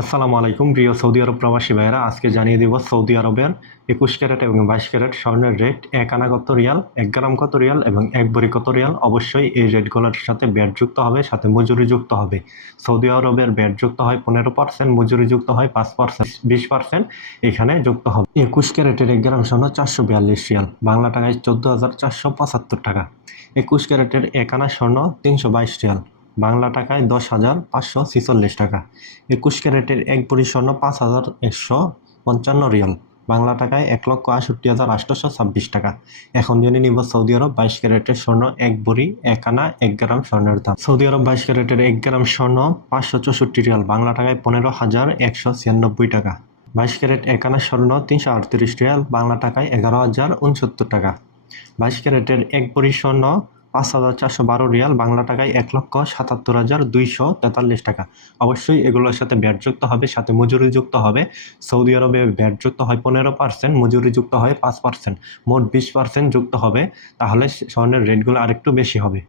আসসালামু আলাইকুম প্রিয় সৌদি আরব প্রবাসী ভাইয়েরা, আজকে জানিয়ে দিব সৌদি আরবের 21 ক্যারেট এবং 22 ক্যারেট স্বর্ণের রেট। 1 আনা কত রিয়াল, 1 গ্রাম কত রিয়াল এবং 1 ভরি কত রিয়াল। অবশ্যই এই রেটগুলোর সাথে ব্যাট যুক্ত হবে, সাথে মজুরি যুক্ত হবে। সৌদি আরবের ব্যাট যুক্ত হয় 15%, মজুরি যুক্ত হয় 5%, 20% এখানে যুক্ত হবে। 21 ক্যারেটের 1 গ্রাম স্বর্ণ 442 রিয়াল, বাংলা টাকায় 14,475 টাকা। 21 ক্যারেটের 1 আনা স্বর্ণ 322 রিয়াল, বাংলা টাকায় 10,546 টাকা। 21 ক্যারেটের 1 ভরি স্বর্ণ 5,155 রিয়াল, বাংলা টাকায় 1,68,826 টাকা। এখন জেনে নিব সৌদি আরব 22 ক্যারেটের স্বর্ণ 1 ভরি 1 আনা 1 গ্রাম স্বর্ণের দাম। সৌদি আরব 22 ক্যারেটের 1 গ্রাম স্বর্ণ 564 রিয়াল, বাংলা টাকায় 15,196 টাকা। 22 ক্যারেট 1 আনা স্বর্ণ 338 রিয়াল, বাংলা টাকায় 11,069 টাকা। 22 ক্যারেটের 1 ভরি স্বর্ণ 5,412 রিয়াল, বাংলা টাকায় 1,77,243 টাকা। অবশ্যই এগুলোর সাথে ব্যাট যুক্ত হবে, সাথে মজুরি যুক্ত হবে। সৌদি আরবে ব্যাট যুক্ত হয় 15%, মজুরি যুক্ত হয় 5%, মোট 20% যুক্ত হবে। তাহলে স্বর্ণের রেটগুলো আরেকটু বেশি হবে।